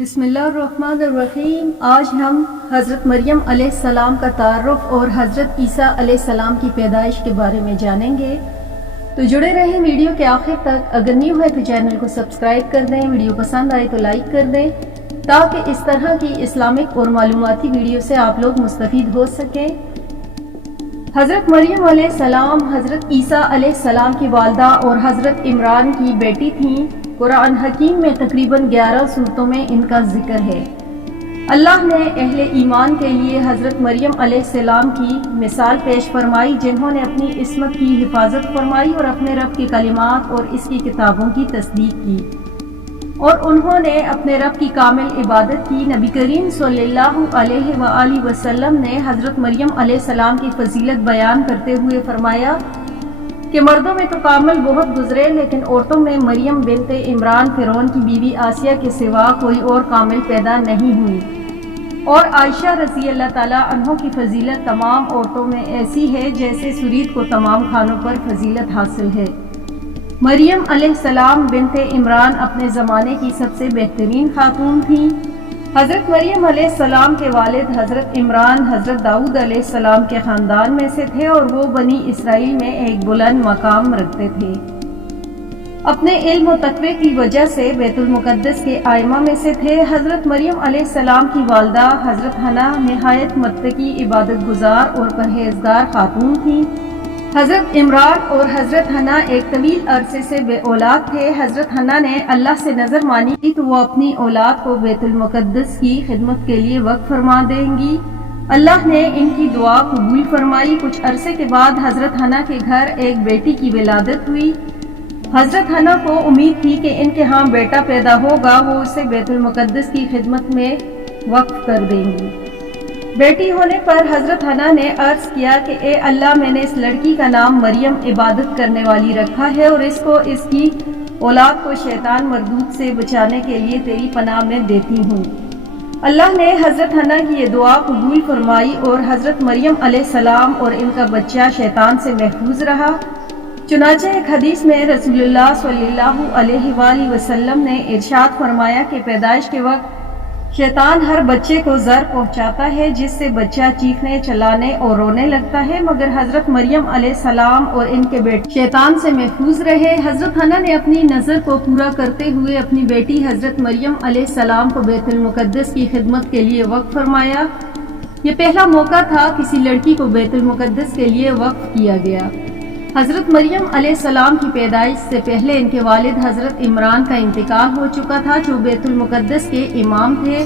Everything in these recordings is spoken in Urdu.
بسم اللہ الرحمن الرحیم۔ آج ہم حضرت مریم علیہ السلام کا تعارف اور حضرت عیسیٰ علیہ السلام کی پیدائش کے بارے میں جانیں گے، تو جڑے رہیں ویڈیو کے آخر تک۔ اگر نیو ہے تو چینل کو سبسکرائب کر دیں، ویڈیو پسند آئے تو لائک کر دیں تاکہ اس طرح کی اسلامک اور معلوماتی ویڈیو سے آپ لوگ مستفید ہو سکیں۔ حضرت مریم علیہ السلام حضرت عیسیٰ علیہ السلام کی والدہ اور حضرت عمران کی بیٹی تھیں۔ قرآن حکیم میں تقریباً 11 صورتوں میں ان کا ذکر ہے۔ اللہ نے اہل ایمان کے لیے حضرت مریم علیہ السلام کی مثال پیش فرمائی، جنہوں نے اپنی عصمت کی حفاظت فرمائی اور اپنے رب کی کلمات اور اس کی کتابوں کی تصدیق کی، اور انہوں نے اپنے رب کی کامل عبادت کی۔ نبی کریم صلی اللہ علیہ وآلہ وسلم نے حضرت مریم علیہ السلام کی فضیلت بیان کرتے ہوئے فرمایا کہ مردوں میں تو کامل بہت گزرے، لیکن عورتوں میں مریم بنت عمران فرعون کی بیوی آسیہ کے سوا کوئی اور کامل پیدا نہیں ہوئی، اور عائشہ رضی اللہ تعالیٰ عنہ کی فضیلت تمام عورتوں میں ایسی ہے جیسے سرید کو تمام کھانوں پر فضیلت حاصل ہے۔ مریم علیہ السلام بنت عمران اپنے زمانے کی سب سے بہترین خاتون تھیں۔ حضرت مریم علیہ السلام کے والد حضرت عمران حضرت داؤد علیہ السلام کے خاندان میں سے تھے، اور وہ بنی اسرائیل میں ایک بلند مقام رکھتے تھے۔ اپنے علم و تقوی کی وجہ سے بیت المقدس کے ائمہ میں سے تھے۔ حضرت مریم علیہ السلام کی والدہ حضرت حنا نہایت متقی، عبادت گزار اور پرہیزگار خاتون تھیں۔ حضرت عمران اور حضرت حنا ایک طویل عرصے سے بے اولاد تھے۔ حضرت حنا نے اللہ سے نظر مانی تو وہ اپنی اولاد کو بیت المقدس کی خدمت کے لیے وقف فرما دیں گی۔ اللہ نے ان کی دعا قبول فرمائی۔ کچھ عرصے کے بعد حضرت حنا کے گھر ایک بیٹی کی ولادت ہوئی۔ حضرت حنا کو امید تھی کہ ان کے ہاں بیٹا پیدا ہوگا، وہ اسے بیت المقدس کی خدمت میں وقف کر دیں گی۔ بیٹی ہونے پر حضرت حنا نے عرض کیا کہ اے اللہ، میں نے اس لڑکی کا نام مریم عبادت کرنے والی رکھا ہے، اور اس کو اس کی اولاد کو شیطان مردود سے بچانے کے لیے تیری پناہ میں دیتی ہوں۔ اللہ نے حضرت حنا کی یہ دعا قبول فرمائی، اور حضرت مریم علیہ السلام اور ان کا بچہ شیطان سے محفوظ رہا۔ چنانچہ ایک حدیث میں رسول اللہ صلی اللہ علیہ وآلہ وسلم نے ارشاد فرمایا کہ پیدائش کے وقت شیطان ہر بچے کو زر پہنچاتا ہے، جس سے بچہ چیخنے، چلانے اور رونے لگتا ہے، مگر حضرت مریم علیہ السلام اور ان کے بیٹے شیطان سے محفوظ رہے۔ حضرت حنا نے اپنی نظر کو پورا کرتے ہوئے اپنی بیٹی حضرت مریم علیہ السلام کو بیت المقدس کی خدمت کے لیے وقف فرمایا۔ یہ پہلا موقع تھا کسی لڑکی کو بیت المقدس کے لیے وقف کیا گیا۔ حضرت مریم علیہ السلام کی پیدائش سے پہلے ان کے والد حضرت عمران کا انتقال ہو چکا تھا، جو بیت المقدس کے امام تھے۔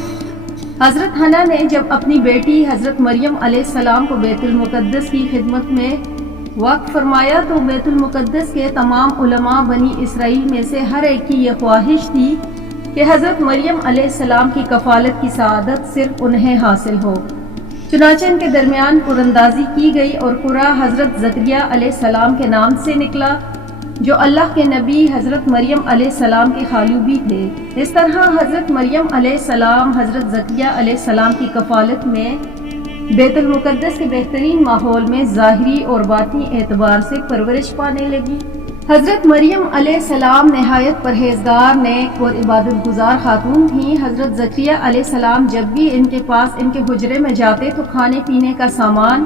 حضرت حنا نے جب اپنی بیٹی حضرت مریم علیہ السلام کو بیت المقدس کی خدمت میں وقف فرمایا تو بیت المقدس کے تمام علماء بنی اسرائیل میں سے ہر ایک کی یہ خواہش تھی کہ حضرت مریم علیہ السلام کی کفالت کی سعادت صرف انہیں حاصل ہو۔ چنانچہ ان کے درمیان قراندازی کی گئی، اور قرہ حضرت زکریا علیہ السلام کے نام سے نکلا، جو اللہ کے نبی حضرت مریم علیہ السلام کے خالو بھی تھے۔ اس طرح حضرت مریم علیہ السلام حضرت زکریا علیہ السلام کی کفالت میں بیت المقدس کے بہترین ماحول میں ظاہری اور باطنی اعتبار سے پرورش پانے لگی۔ حضرت مریم علیہ السلام نہایت پرہیزگار، نیک اور عبادت گزار خاتون تھیں۔ حضرت زکریا علیہ السلام جب بھی ان کے پاس ان کے حجرے میں جاتے تو کھانے پینے کا سامان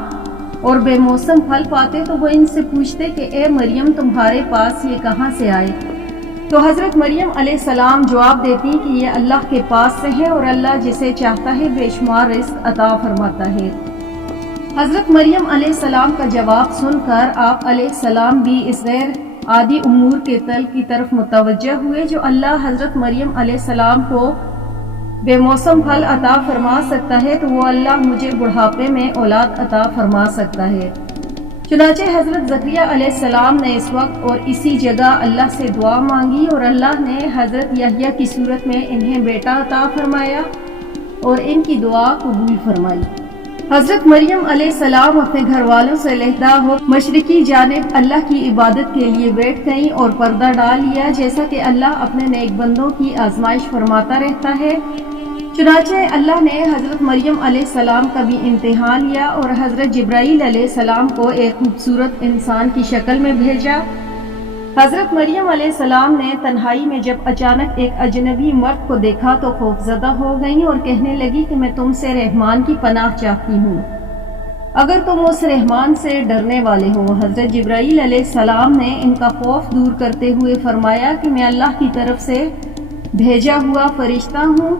اور بے موسم پھل پاتے تو وہ ان سے پوچھتے کہ اے مریم، تمہارے پاس یہ کہاں سے آئے؟ تو حضرت مریم علیہ السلام جواب دیتی کہ یہ اللہ کے پاس سے ہے، اور اللہ جسے چاہتا ہے بے شمار رزق عطا فرماتا ہے۔ حضرت مریم علیہ السلام کا جواب سن کر آپ علیہ السلام بھی اس غیر عادی امور کے تل کی طرف متوجہ ہوئے۔ جو اللہ حضرت مریم علیہ السلام کو بے موسم پھل عطا فرما سکتا ہے تو وہ اللہ مجھے بڑھاپے میں اولاد عطا فرما سکتا ہے۔ چنانچہ حضرت زکریا علیہ السلام نے اس وقت اور اسی جگہ اللہ سے دعا مانگی، اور اللہ نے حضرت یحییٰ کی صورت میں انہیں بیٹا عطا فرمایا اور ان کی دعا قبول فرمائی۔ حضرت مریم علیہ السلام اپنے گھر والوں سے علیحدہ ہو مشرقی جانب اللہ کی عبادت کے لیے بیٹھ گئیں اور پردہ ڈال لیا، جیسا کہ اللہ اپنے نیک بندوں کی آزمائش فرماتا رہتا ہے۔ چنانچہ اللہ نے حضرت مریم علیہ السلام کا بھی امتحان لیا، اور حضرت جبرائیل علیہ السلام کو ایک خوبصورت انسان کی شکل میں بھیجا۔ حضرت مریم علیہ السلام نے تنہائی میں جب اچانک ایک اجنبی مرد کو دیکھا تو خوفزدہ ہو گئیں اور کہنے لگی کہ میں تم سے رحمان کی پناہ چاہتی ہوں، اگر تم اس رحمان سے ڈرنے والے ہو۔ حضرت جبرائیل علیہ السلام نے ان کا خوف دور کرتے ہوئے فرمایا کہ میں اللہ کی طرف سے بھیجا ہوا فرشتہ ہوں،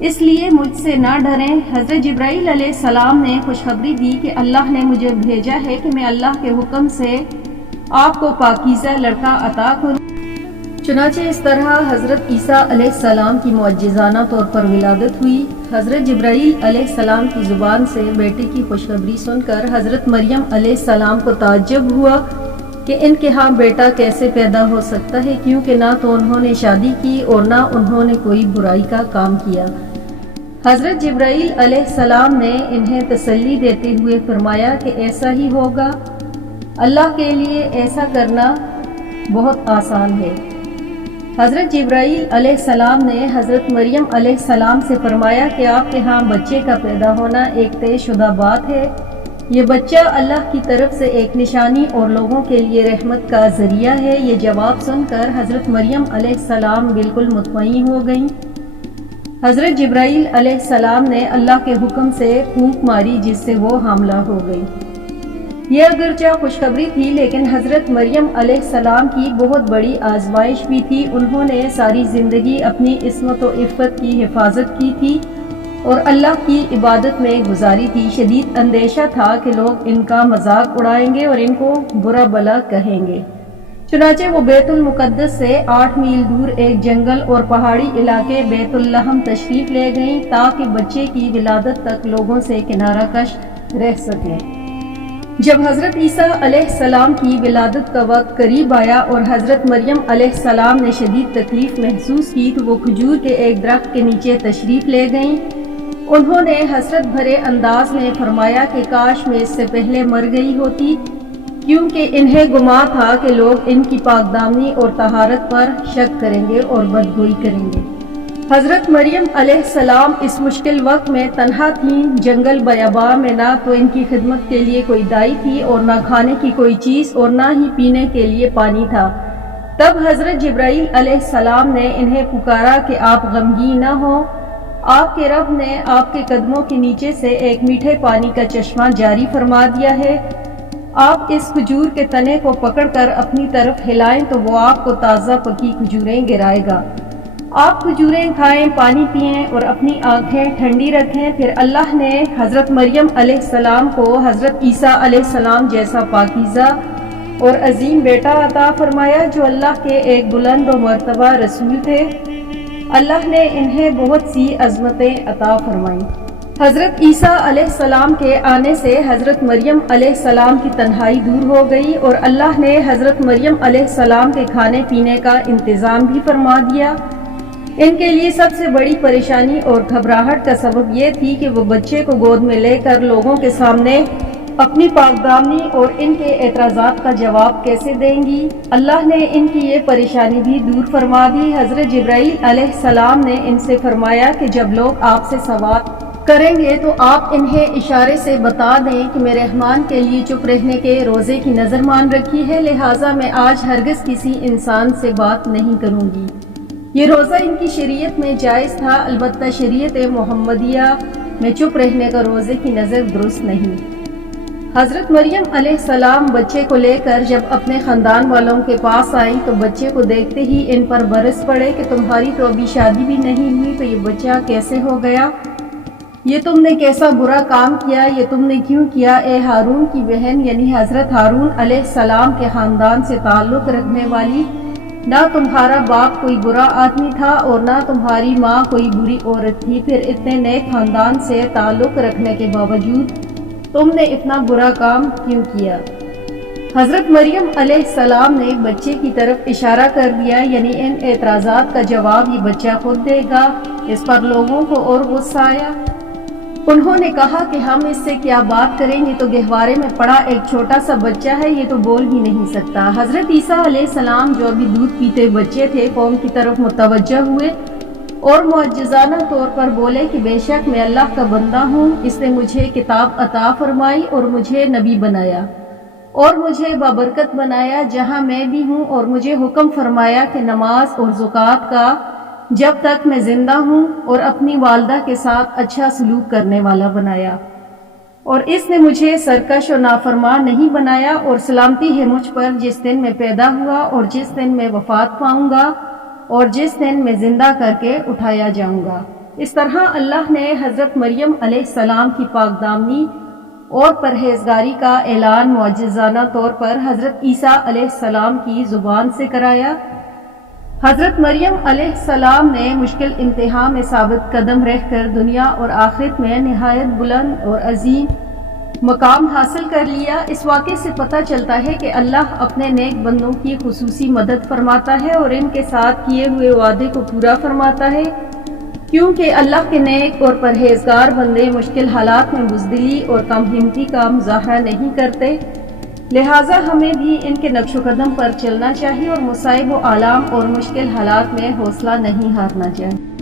اس لیے مجھ سے نہ ڈریں۔ حضرت جبرائیل علیہ السلام نے خوشخبری دی کہ اللہ نے مجھے بھیجا ہے کہ میں اللہ کے حکم سے آپ کو پاکیزہ لڑکا عطا کروں۔ چنانچہ اس طرح حضرت عیسیٰ علیہ السلام کی معجزانہ طور پر ولادت ہوئی۔ حضرت جبرائیل علیہ السلام کی زبان سے بیٹے کی خوشخبری سن کر حضرت مریم علیہ السلام کو تعجب ہوا کہ ان کے ہاں بیٹا کیسے پیدا ہو سکتا ہے، کیونکہ نہ تو انہوں نے شادی کی اور نہ انہوں نے کوئی برائی کا کام کیا۔ حضرت جبرائیل علیہ السلام نے انہیں تسلی دیتے ہوئے فرمایا کہ ایسا ہی ہوگا، اللہ کے لیے ایسا کرنا بہت آسان ہے۔ حضرت جبرائیل علیہ السلام نے حضرت مریم علیہ السلام سے فرمایا کہ آپ کے ہاں بچے کا پیدا ہونا ایک طے شدہ بات ہے، یہ بچہ اللہ کی طرف سے ایک نشانی اور لوگوں کے لیے رحمت کا ذریعہ ہے۔ یہ جواب سن کر حضرت مریم علیہ السلام بالکل مطمئن ہو گئیں۔ حضرت جبرائیل علیہ السلام نے اللہ کے حکم سے پھونک ماری جس سے وہ حاملہ ہو گئی۔ یہ اگرچہ خوشخبری تھی لیکن حضرت مریم علیہ السلام کی بہت بڑی آزمائش بھی تھی۔ انہوں نے ساری زندگی اپنی عصمت و عفت کی حفاظت کی تھی اور اللہ کی عبادت میں گزاری تھی۔ شدید اندیشہ تھا کہ لوگ ان کا مذاق اڑائیں گے اور ان کو برا بھلا کہیں گے، چنانچہ وہ بیت المقدس سے 8 میل دور ایک جنگل اور پہاڑی علاقے بیت اللحم تشریف لے گئیں تاکہ بچے کی ولادت تک لوگوں سے کنارہ کش رہ سکیں۔ جب حضرت عیسیٰ علیہ السلام کی ولادت کا وقت قریب آیا اور حضرت مریم علیہ السلام نے شدید تکلیف محسوس کی تو وہ کھجور کے ایک درخت کے نیچے تشریف لے گئیں۔ انہوں نے حسرت بھرے انداز میں فرمایا کہ کاش میں اس سے پہلے مر گئی ہوتی، کیونکہ انہیں گمان تھا کہ لوگ ان کی پاکدامنی اور طہارت پر شک کریں گے اور بدگوئی کریں گے۔ حضرت مریم علیہ السلام اس مشکل وقت میں تنہا تھیں۔ جنگل بیاباں میں نہ تو ان کی خدمت کے لیے کوئی دائی تھی اور نہ کھانے کی کوئی چیز اور نہ ہی پینے کے لیے پانی تھا۔ تب حضرت جبرائیل علیہ السلام نے انہیں پکارا کہ آپ غمگین نہ ہوں، آپ کے رب نے آپ کے قدموں کے نیچے سے ایک میٹھے پانی کا چشمہ جاری فرما دیا ہے۔ آپ اس کھجور کے تنے کو پکڑ کر اپنی طرف ہلائیں تو وہ آپ کو تازہ پکی کھجوریں گرائے گا۔ آپ کھجوریں کھائیں، پانی پئیں اور اپنی آنکھیں ٹھنڈی رکھیں۔ پھر اللہ نے حضرت مریم علیہ السلام کو حضرت عیسیٰ علیہ السلام جیسا پاکیزہ اور عظیم بیٹا عطا فرمایا جو اللہ کے ایک بلند و مرتبہ رسول تھے۔ اللہ نے انہیں بہت سی عظمتیں عطا فرمائیں۔ حضرت عیسیٰ علیہ السلام کے آنے سے حضرت مریم علیہ السلام کی تنہائی دور ہو گئی اور اللہ نے حضرت مریم علیہ السلام کے کھانے پینے کا انتظام بھی فرما دیا۔ ان کے لیے سب سے بڑی پریشانی اور گھبراہٹ کا سبب یہ تھی کہ وہ بچے کو گود میں لے کر لوگوں کے سامنے اپنی پاکدامنی اور ان کے اعتراضات کا جواب کیسے دیں گی۔ اللہ نے ان کی یہ پریشانی بھی دور فرما دی۔ حضرت جبرائیل علیہ السلام نے ان سے فرمایا کہ جب لوگ آپ سے سوال کریں گے تو آپ انہیں اشارے سے بتا دیں کہ میں رحمان کے لیے چپ رہنے کے روزے کی نظر مان رکھی ہے، لہٰذا میں آج ہرگز کسی انسان سے بات نہیں کروں گی۔ یہ روزہ ان کی شریعت میں جائز تھا، البتہ شریعت محمدیہ میں چپ رہنے کا روزے کی نظر درست نہیں۔ حضرت مریم علیہ السلام بچے کو لے کر جب اپنے خاندان والوں کے پاس آئیں تو بچے کو دیکھتے ہی ان پر برس پڑے کہ تمہاری تو ابھی شادی بھی نہیں ہوئی تو یہ بچہ کیسے ہو گیا؟ یہ تم نے کیسا برا کام کیا؟ یہ تم نے کیوں کیا؟ اے ہارون کی بہن یعنی حضرت ہارون علیہ السلام کے خاندان سے تعلق رکھنے والی، نہ تمہارا باپ کوئی برا آدمی تھا اور نہ تمہاری ماں کوئی بری عورت تھی، پھر اتنے نیک خاندان سے تعلق رکھنے کے باوجود تم نے اتنا برا کام کیوں کیا؟ حضرت مریم علیہ السلام نے بچے کی طرف اشارہ کر دیا، یعنی ان اعتراضات کا جواب یہ بچہ خود دے گا۔ اس پر لوگوں کو اور غصہ آیا۔ انہوں نے کہا کہ ہم اس سے کیا بات کریں، یہ تو گہوارے میں پڑا ایک چھوٹا سا بچہ ہے، یہ تو بول بھی نہیں سکتا۔ حضرت عیسیٰ علیہ السلام جو ابھی دودھ پیتے بچے تھے قوم کی طرف متوجہ ہوئے اور معجزانہ طور پر بولے کہ بے شک میں اللہ کا بندہ ہوں، اس نے مجھے کتاب عطا فرمائی اور مجھے نبی بنایا۔ اور مجھے بابرکت بنایا جہاں میں بھی ہوں، اور مجھے حکم فرمایا کہ نماز اور زکوٰۃ کا جب تک میں زندہ ہوں، اور اپنی والدہ کے ساتھ اچھا سلوک کرنے والا بنایا، اور اس نے مجھے سرکش اور نافرمان نہیں بنایا، اور سلامتی ہے مجھ پر جس دن میں پیدا ہوا اور جس دن میں وفات پاؤں گا اور جس دن میں زندہ کر کے اٹھایا جاؤں گا۔ اس طرح اللہ نے حضرت مریم علیہ السلام کی پاک دامنی اور پرہیزگاری کا اعلان معجزانہ طور پر حضرت عیسیٰ علیہ السلام کی زبان سے کرایا۔ حضرت مریم علیہ السلام نے مشکل امتحان میں ثابت قدم رہ کر دنیا اور آخرت میں نہایت بلند اور عظیم مقام حاصل کر لیا۔ اس واقعے سے پتہ چلتا ہے کہ اللہ اپنے نیک بندوں کی خصوصی مدد فرماتا ہے اور ان کے ساتھ کیے ہوئے وعدے کو پورا فرماتا ہے، کیونکہ اللہ کے نیک اور پرہیزگار بندے مشکل حالات میں بزدلی اور کم ہمتی کا مظاہرہ نہیں کرتے، لہٰذا ہمیں بھی ان کے نقش و قدم پر چلنا چاہیے اور مصائب و آلام اور مشکل حالات میں حوصلہ نہیں ہارنا چاہیے۔